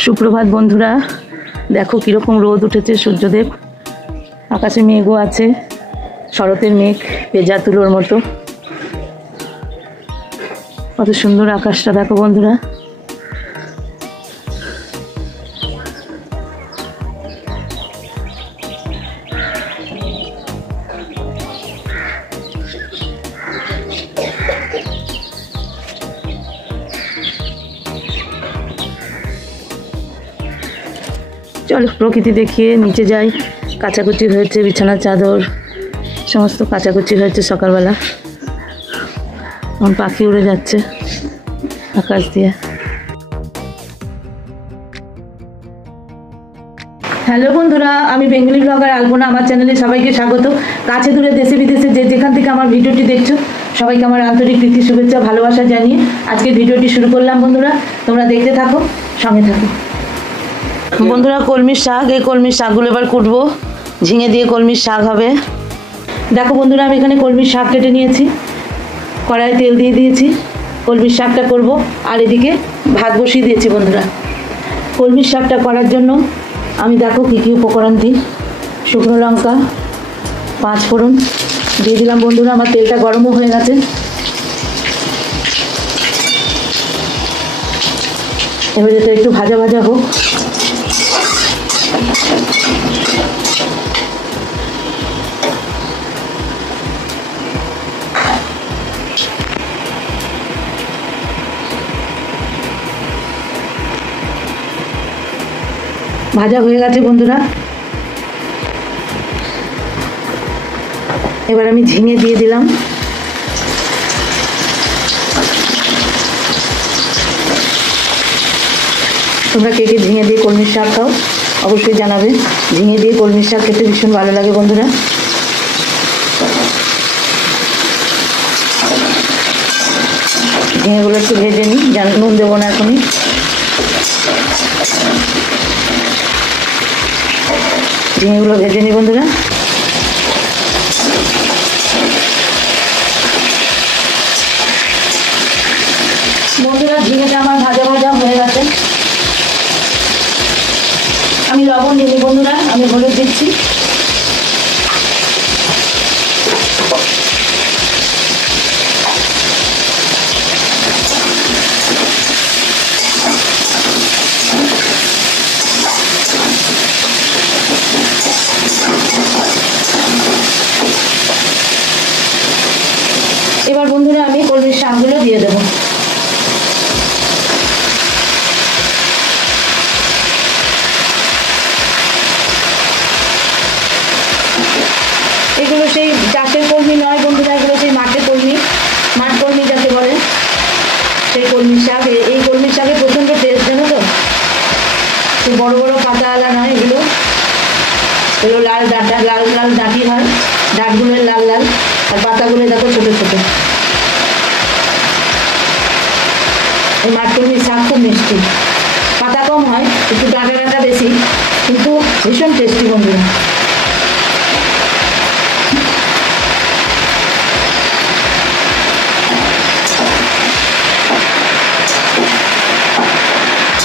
সুপ্রভাত বন্ধুরা, দেখো কিরকম রোদ উঠেছে, সূর্যদেব, আকাশে মেঘও আছে, শরতের মেঘ, ভেজা তুলোর মতো। কত সুন্দর আকাশটা দেখো বন্ধুরা। চলো প্রকৃতি দেখিয়ে নিচে যাই। কাচাকুচি হয়েছে, বিছানার চাদর সমস্ত কাচাকুচি হয়েছে সকালবেলা। আমার পাখি উড়ে যাচ্ছে আকাশ দিয়ে। হ্যালো বন্ধুরা, আমি বেঙ্গলি ব্লগার আলপনা। আমার চ্যানেলে সবাইকে স্বাগত। কাছে দূরে দেশে বিদেশে যে যেখান থেকে আমার ভিডিওটি দেখছো, সবাইকে আমার আন্তরিক প্রীতি, শুভেচ্ছা, ভালোবাসা জানিয়ে আজকে ভিডিওটি শুরু করলাম। বন্ধুরা তোমরা দেখতে থাকো, সঙ্গে থাকো। বন্ধুরা কলমির শাক, এই কলমির শাকগুলো এবার কুটবো। ঝিঙে দিয়ে কলমির শাক হবে। দেখো বন্ধুরা, আমি এখানে কলমির শাক কেটে নিয়েছি, কড়াইয়ে তেল দিয়ে দিয়েছি, কলমির শাকটা করব। আর এদিকে ভাত বসিয়ে দিয়েছি। বন্ধুরা কলমির শাকটা করার জন্য আমি দেখো কী কী উপকরণ দিই। শুকনো লঙ্কা, 5 ফোড়ন দিয়ে দিলাম। বন্ধুরা আমার তেলটা গরমও হয়ে গেছে। এবারে তো একটু ভাজা ভাজা হোক। ভাজা হয়ে গেছে বন্ধুরা। এবার আমি ঝিঙে দিয়ে দিলাম। তোমরা কে কে ঝিঙে দিয়ে কলমির শাক খাও অবশ্যই জানাবে। ঝিঙে দিয়ে কলমির শাক খেতে ভীষণ ভালো লাগে বন্ধুরা। ঝিঙেগুলো একটু ভেজে নিই, নুন দেবো না এখনই। ঝিঙেগুলো ভেজে নিই বন্ধুরা। বন্ধুরা ঝিঙেটা আমার ভাজা ভাজা হয়ে গেছে। আমি লবণ দিই বন্ধুরা, আমি হলুদ দিচ্ছি। এবার বন্ধুরা আমি কলমির শাকগুলো দিয়ে দেবো। এগুলো সেই চাষের কলমি নয় বন্ধুরা, এগুলো সেই মাঠের কলমি, মাঠ কলমি যাকে বলে, সেই কলমির শাক। এই কলমির শাকে প্রচণ্ড টেস্ট, জানো তো। তো বড় বড় পাতাওয়ালা নয় এগুলো, এগুলো লাল ডাঁটা, লাল লাল ডাঁটি হয়, ডাঁটগুলো লাল লাল, আর পাতাগুলো দেখো ছোটো ছোটো। এই মাঠ কলমির শাক খুব মিষ্টি, পাতা কম হয়, একটু ডাঁটা ডাঁটা বেশি, কিন্তু ভীষণ টেস্টি বন্ধুরা।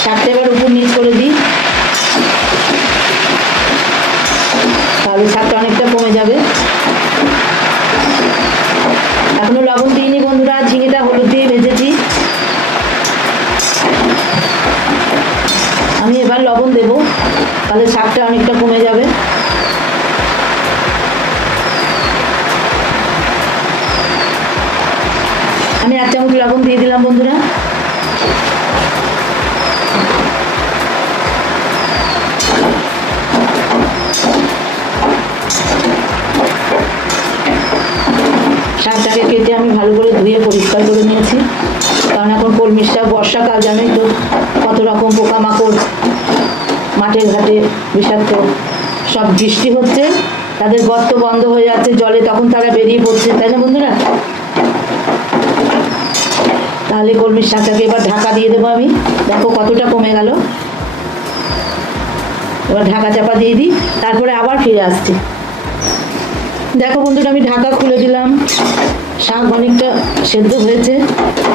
শাকটা এবার উপর নিচ করে দিই, তাহলে শাকটা অনেকটা কমে যাবে। এখনো লবণ দিইনি বন্ধুরা, ঝিঙেটা হলুদ দিয়ে ভেজেছি। আমি এবার লবণ দেবো, তাহলে শাকটা অনেকটা কমে যাবে। আমি 1 চামচ লবণ দিয়ে দিলাম বন্ধুরা। শাকটাকে কেটে আমি ভালো করে ধুয়ে পরিষ্কার করে নিয়েছি, কারণ এখন কলমির শাক বর্ষাকাল, জানোই তো কত রকম পোকামাকড় মাঠে ঘাটে বিষাক্ত। সব বৃষ্টি হচ্ছে, তাদের গর্ত বন্ধ হয়ে যাচ্ছে জলে, তখন তারা বেরিয়ে পড়ছে, তাই না বন্ধুরা। তাহলে কলমির শাকটাকে এবার ঢাকা দিয়ে দেবো আমি। দেখো কতটা কমে গেল। এবার ঢাকা চাপা দিয়ে দিই, তারপরে আবার ফিরে আসছি। দেখো বন্ধুরা আমি ঢাকা খুলে দিলাম। শাক অনেকটা সেদ্ধ হয়েছে,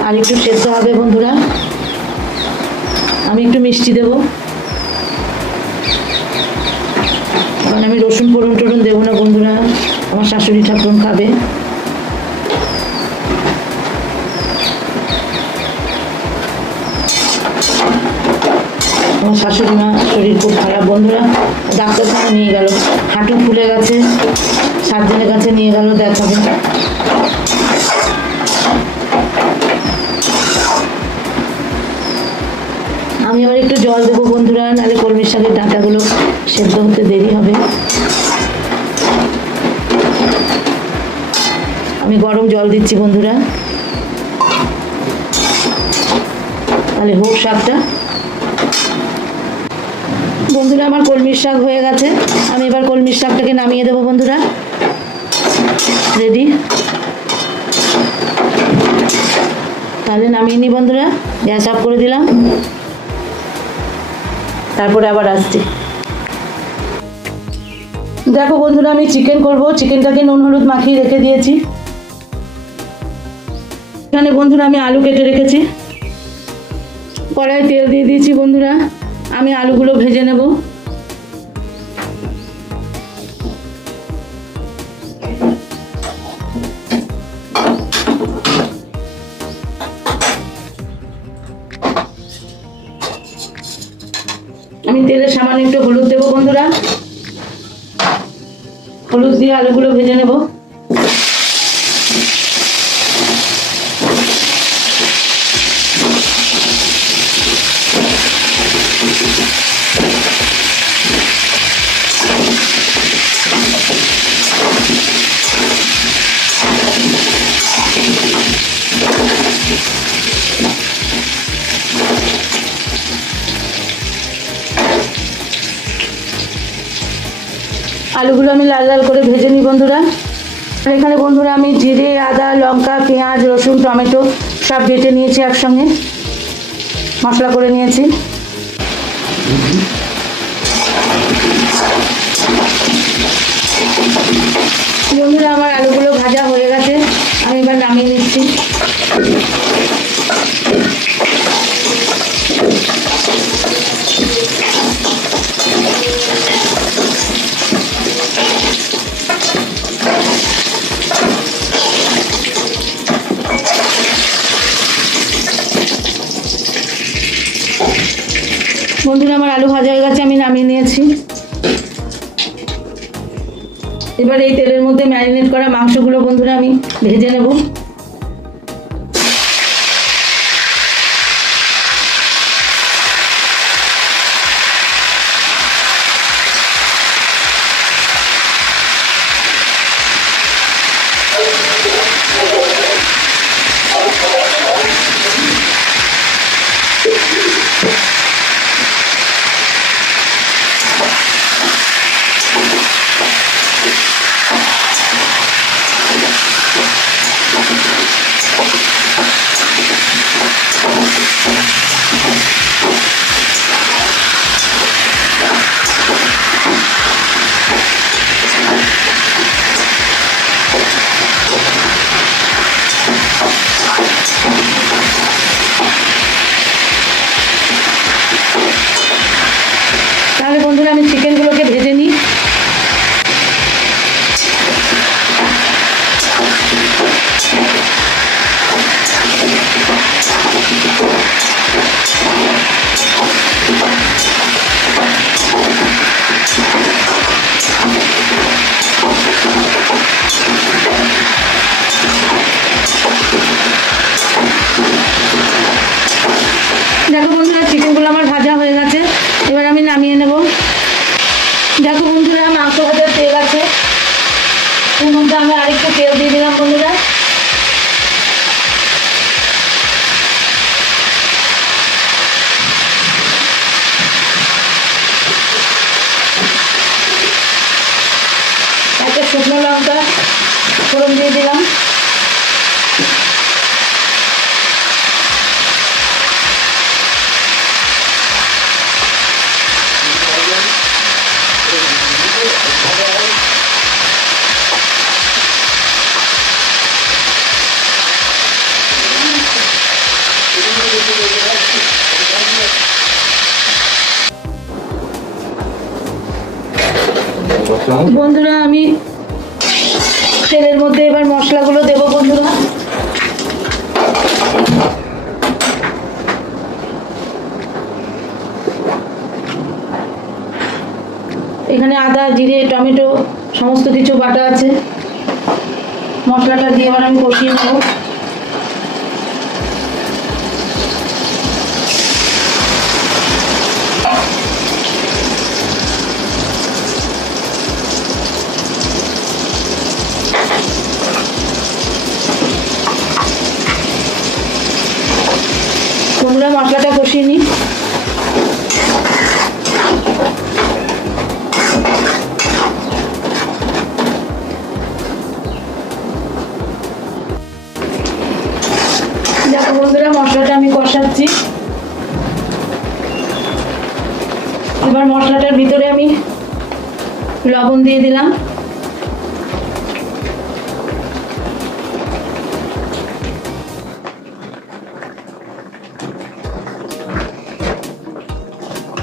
আর একটু সেদ্ধ হবে বন্ধুরা। আমি একটু মিষ্টি দেবো, কারণ আমি রসুন ফোড়ন টোড়ন দেবো না বন্ধুরা, আমার শাশুড়ি ঠাকুরন খাবে। আমার শাশুড়ি মা শরীর খুব খারাপ বন্ধুরা, ডাক্তারখানা নিয়ে গেল, হাঁটু ফুলে গেছে, সার্জনের কাছে নিয়ে গেল দেখাবে। আমি আবার একটু জল দেবো বন্ধুরা, নাহলে কলমির শাকের ডাঁটাগুলো সেদ্ধ হতে দেরি হবে। আমি গরম জল দিচ্ছি বন্ধুরা, তাহলে হোক শাকটা। বন্ধুরা আমার কলমির শাক হয়ে গেছে, আমি এবার কলমির শাকটাকে নামিয়ে দেবো বন্ধুরা। রেডি, তাহলে নামিয়ে নি বন্ধুরা, গ্যাস অফ করে দিলাম, তারপরে আবার আসছি। দেখো বন্ধুরা আমি চিকেন করব, চিকেনটাকে নুন হলুদ মাখিয়ে রেখে দিয়েছি। এখানে বন্ধুরা আমি আলু কেটে রেখেছি, কড়াই তেল দিয়ে দিয়েছি বন্ধুরা, আমি আলুগুলো ভেজে নেব। আমি তেলে সামান্য একটু হলুদ দেবো বন্ধুরা, হলুদ দিয়ে আলুগুলো ভেজে নেব। আলুগুলো আমি লাল লাল করে ভেজে নিই বন্ধুরা। আর এখানে বন্ধুরা আমি জিরে, আদা, লঙ্কা, পেঁয়াজ, রসুন, টমেটো সব বেটে নিয়েছি, একসঙ্গে মশলা করে নিয়েছি। বন্ধুরা আমার আলুগুলো ভাজা হয়ে গেছে, আমি এবার নামিয়ে নিচ্ছি। বন্ধুরা আমার আলু ভাজা হয়ে গেছে, আমি নামিয়ে নিয়েছি। এবার এই তেলের মধ্যে ম্যারিনেট করা মাংসগুলো বন্ধুরা আমি ভেজে নেব। তাহলে বন্ধুরা আমি চিকেনগুলোকে ভেজে নিই। দেখো বন্ধুরা চিকেনগুলো আমার ভাজা হয়ে গেছে, এবার আমি নামিয়ে নেব। দেখো বন্ধুরা মাংস ভাজার তেল আছে, এর মধ্যে আমি আরেকটু তেল দিয়ে দিলাম বন্ধুরা। একটা শুকনো লঙ্কা ফোড়ন দিয়ে দিলাম। বন্ধুরা আমি তেলের মধ্যে এবার মশলাগুলো দেবো বন্ধুরা। এখানে আদা জিরে টমেটো সমস্ত কিছু বাটা আছে। মশলাটা দিয়ে এবার আমি কষিয়ে নেব। বন্ধুরা মশলাটা কষিয়ে নিই। দেখো বন্ধুরা মশলাটা আমি কষাচ্ছি। এবার মশলাটার ভিতরে আমি লবণ দিয়ে দিলাম।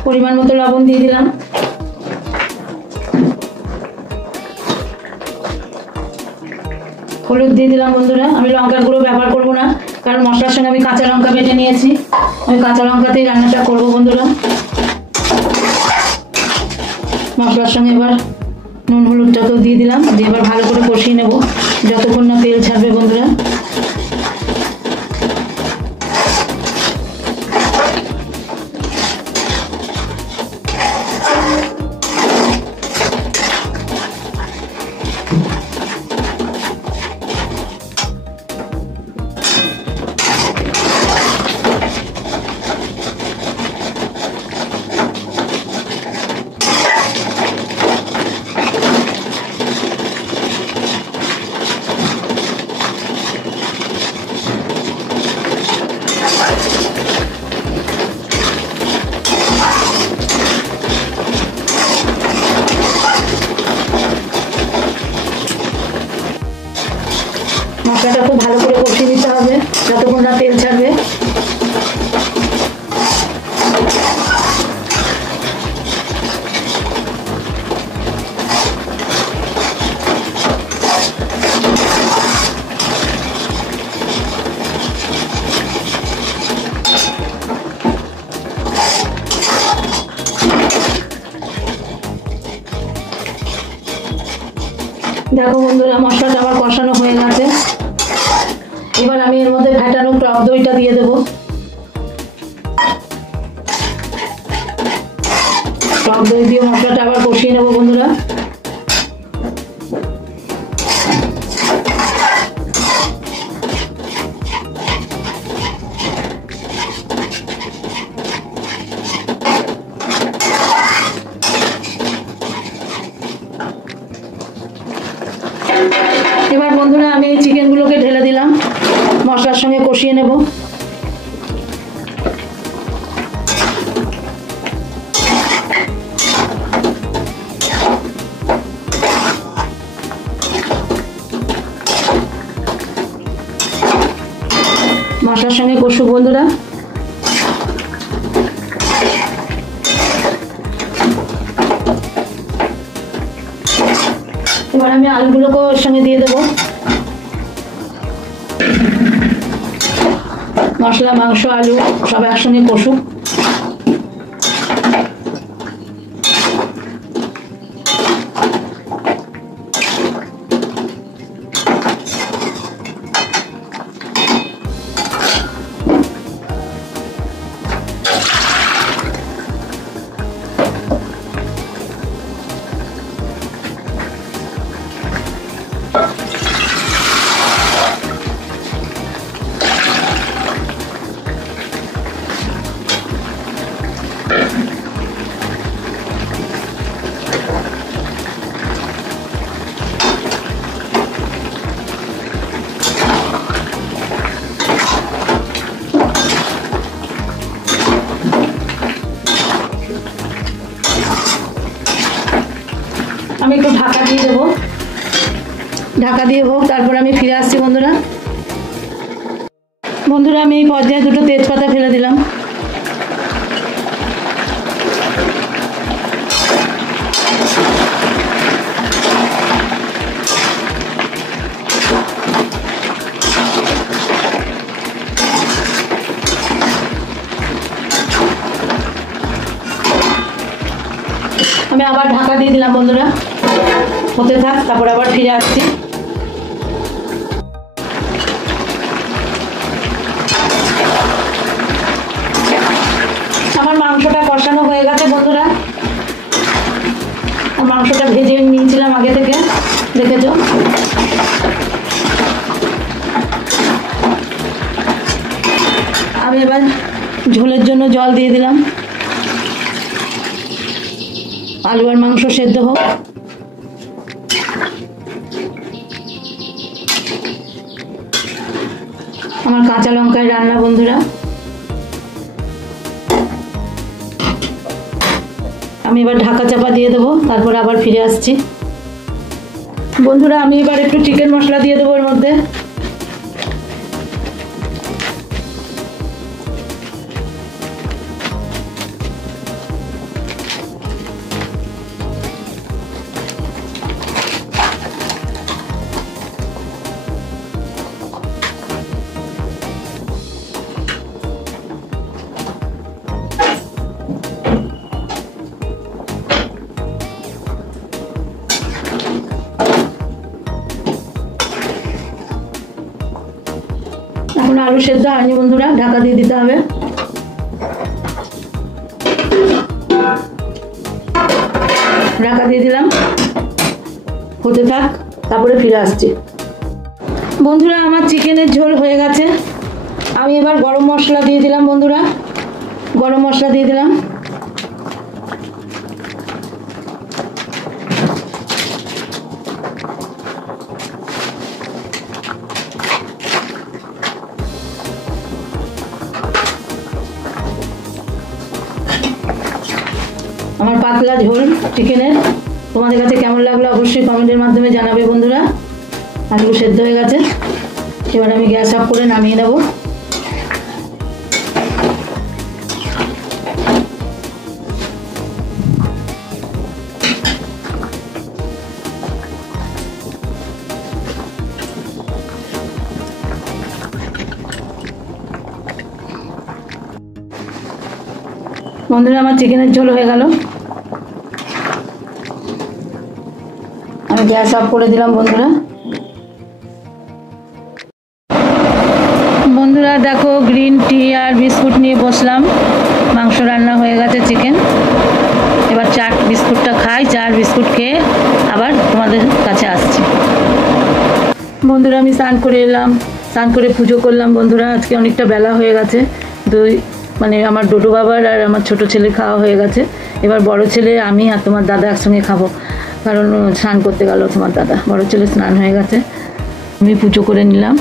পরিমাণ মতো লবণ দিয়ে দিলাম। হলুদ দিয়ে দিলাম বন্ধুরা। আমি লঙ্কার গুঁড়ো ব্যবহার করবো না, কারণ মশলার সঙ্গে আমি কাঁচা লঙ্কা বেটে নিয়েছি। আমি কাঁচা লঙ্কাতেই রান্নাটা করবো বন্ধুরা। মশলার সঙ্গে এবার নুন হলুদটাকেও দিয়ে দিলাম, দিয়ে এবার ভালো করে কষিয়ে নেব যতক্ষণ না তেল ছাড়বে বন্ধুরা। মশলাটা খুব ভালো করে কষিয়ে নিতে হবে যতক্ষণ না তেল ছাড়বে। দেখো বন্ধুরা মশলাটা আমার কষানো হয়ে গেছে। এবার আমি এর মধ্যে ফেটানো টক দইটা দিয়ে দেবো। টক দই দিয়ে মশলাটা আবার কষিয়ে নেবো বন্ধুরা। এবার বন্ধুরা আমি এই চিকেনগুলোকে ঢেলে দিলাম, মশলার সঙ্গে কষিয়ে নেব। মশলার সঙ্গে কষুক বন্ধুরা। এবার আমি আলুগুলোকে ওর সঙ্গে দিয়ে দেবো। মশলা মাংস আলু সব একসঙ্গে কষুক। আমি একটু ঢাকা দিয়ে দেবো। ঢাকা দিয়ে হোক, তারপর আমি ফিরে আসছি বন্ধুরা। বন্ধুরা আমি এই পর্যায়ে দুটো তেজপাতা ফেলে দিলাম। আমি আবার ঢাকা দিয়ে দিলাম বন্ধুরা, হতে থাক, তারপর আবার ফিরে আসছি। আমার মাংসটা কষানো হয়ে গেছে বন্ধুরা, মাংসটা ভেজে নিয়েছিলাম আগে থেকে, দেখেছো। আমি এবার ঝোলের জন্য জল দিয়ে দিলাম, আলু আর মাংস সেদ্ধ হোক। আমার কাঁচা লঙ্কায় রান্না বন্ধুরা। আমি এবার ঢাকা চাপা দিয়ে দেবো, তারপর আবার ফিরে আসছি বন্ধুরা। আমি এবার একটু চিকেন মশলা দিয়ে দেবো এর মধ্যে। এখন আলু সেদ্ধ হয়নি বন্ধুরা, ঢাকা দিয়ে দিতে হবে। ঢাকা দিয়ে দিলাম, হতে থাক, তারপরে ফিরে আসছি বন্ধুরা। আমার চিকেনের ঝোল হয়ে গেছে। আমি এবার গরম মশলা দিয়ে দিলাম বন্ধুরা, গরম মশলা দিয়ে দিলাম। আমার পাতলা ঝোল চিকেনের তোমাদের কাছে কেমন লাগলো অবশ্যই কমেন্টের মাধ্যমে জানাবে বন্ধুরা। আলু সেদ্ধ হয়ে গেছে, এবার আমি গ্যাস অফ করে নামিয়ে নেব। বন্ধুরা আমার চিকেনের ঝোল হয়ে গেল, আমি গ্যাস অফ করে দিলাম বন্ধুরা। বন্ধুরা দেখো, গ্রিন টি আর বিস্কুট নিয়ে বসলাম, মাংস রান্না হয়ে গেছে, চিকেন। এবার চা বিস্কুটটা খাই, চা আর বিস্কুট খেয়ে আবার তোমাদের কাছে আসছি বন্ধুরা। আমি স্নান করে এলাম, স্নান করে পুজো করলাম বন্ধুরা। আজকে অনেকটা বেলা হয়ে গেছে, মানে আমার ডোডো বাবার আর আমার ছোট ছেলে খাওয়া হয়ে গেছে। এবার বড় ছেলে, আমি আর তোমার দাদা একসঙ্গে খাবো, কারণ স্নান করতে গেল তোমার দাদা। বড় ছেলে স্নান হয়ে গেছে, আমি পুজো করে নিলাম।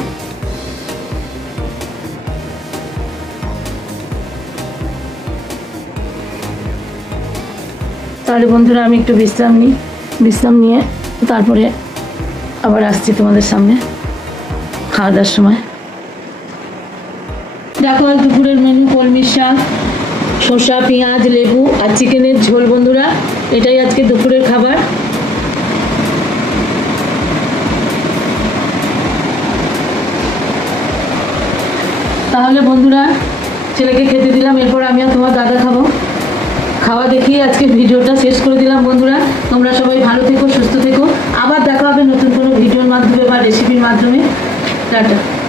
তাহলে বন্ধুরা আমি একটু বিশ্রাম নিই, বিশ্রাম নিয়ে তারপরে আবার আসছি তোমাদের সামনে খাওয়া দাওয়ার সময়। দেখো দুপুরের মেনু কলমি শাক, শসা, পেঁয়াজ, লেবু আর চিকেনের ঝোল বন্ধুরা। এটাই আজকে দুপুরের খাবার। তাহলে বন্ধুরা ছেলেকে খেতে দিলাম, এরপর আমি আর তোমার দাদা খাবো। খাওয়া দেখিয়ে আজকে ভিডিওটা শেষ করে দিলাম বন্ধুরা। তোমরা সবাই ভালো থেকো, সুস্থ থেকো। আবার দেখা হবে নতুন কোনো ভিডিওর মাধ্যমে বা রেসিপির মাধ্যমে। টাটা।